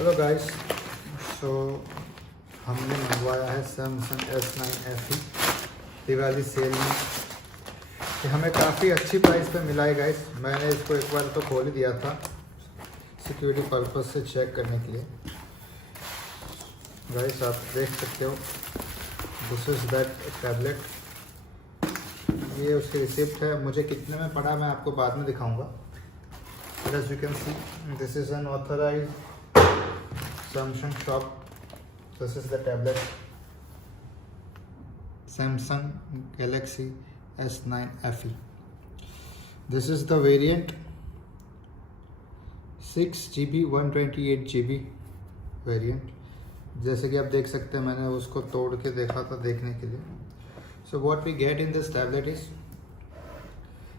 Hello guys, सो हमने मंगवाया है सैमसंग S9FE दिवाली सेल में। ये हमें काफ़ी अच्छी प्राइस पे मिला है गाइस। मैंने इसको एक बार तो खोल ही दिया था सिक्योरिटी पर्पस से चेक करने के लिए। गाइस आप देख सकते हो, दिस इज़ दैट टैबलेट। ये उसकी रिसिप्ट है। मुझे कितने में पड़ा मैं आपको बाद में दिखाऊंगा। As you can see, this is an authorized Samsung shop. This is the tablet, Samsung Galaxy S9FE. This is the variant 6GB 128GB variant. जैसे कि आप देख सकते हैं, मैंने उसको तोड़ के देखा था देखने के लिए. So what we get in this tablet is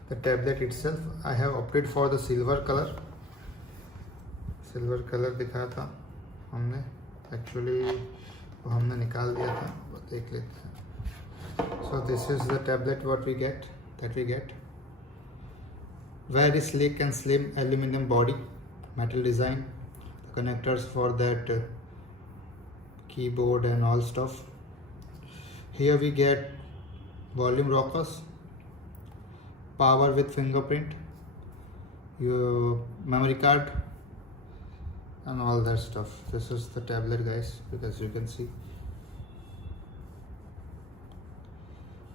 the tablet itself. I have opted for the silver color. Silver colour दिखाया था हमने, एक्चुअली वो हमने निकाल दिया था, वो देख लेते हैं. So this is the tablet what we get. Very slick and slim aluminium body, metal design, the connectors for that keyboard and all stuff. Here we get volume rockers, power with fingerprint, your memory card and all that stuff. This is the tablet guys, because you can see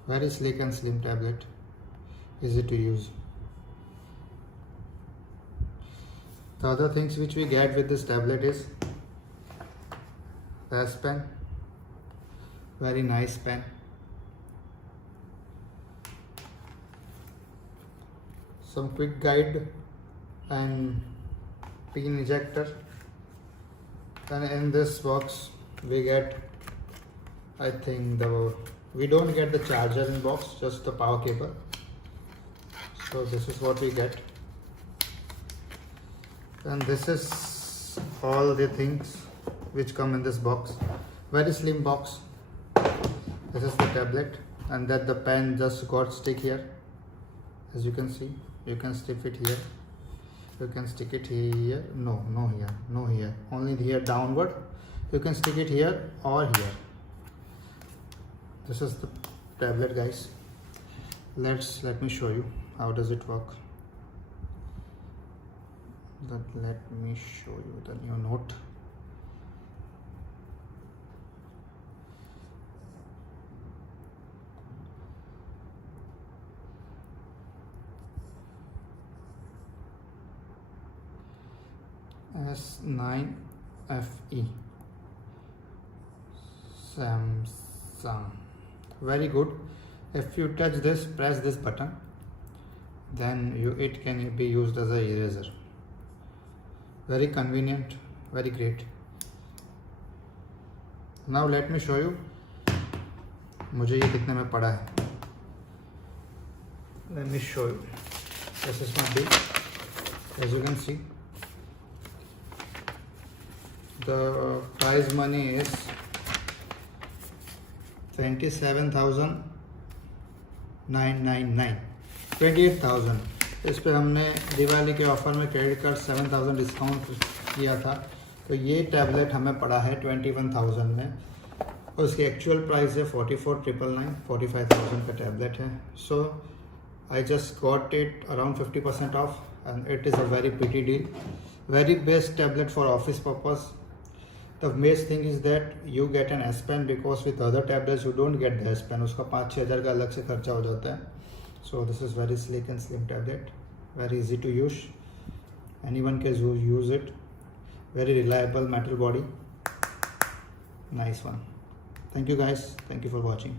very sleek and slim tablet, easy to use. The other things which we get with this tablet is the S Pen, very nice pen. Some quick guide and pin ejector. And in this box we get, I think we don't get the charger in box, just the power cable. So this is what we get, and this is all the things which come in this box. Very slim box. This is the tablet, and that the pen just got stick here. As you can see, you can stick it here, you can stick it here, no here, only here downward. You can stick it here or here. This is the tablet guys. Let me show you how does it work. Let me show you the new note. S9FE Samsung, very good. If you touch this, press this button, then it can be used as a eraser. Very convenient, very great. Now let me show you मुझे ये कितने में पड़ा है. Let me show you. This is my bill. As you can see, the prize money is 27,999, 28,000. इस पे हमने दिवाली के ऑफर में क्रेडिट कार्ड 7,000 डिस्काउंट किया था, तो ये टैबलेट हमें पड़ा है 21,000 में. और उसकी एक्चुअल प्राइस है 44,999, 45,000 का टैबलेट है. So I just got it around 50% off, and it is a very pretty deal. Very best tablet for office purpose. The best thing is that you get an S Pen, because with other tablets you don't get the S Pen. उसका 5-6 हज़ार का अलग से खर्चा हो जाता है. So this is very sleek and slim tablet, very easy to use. Anyone can use it. Very reliable metal body, nice one. Thank you guys. Thank you for watching.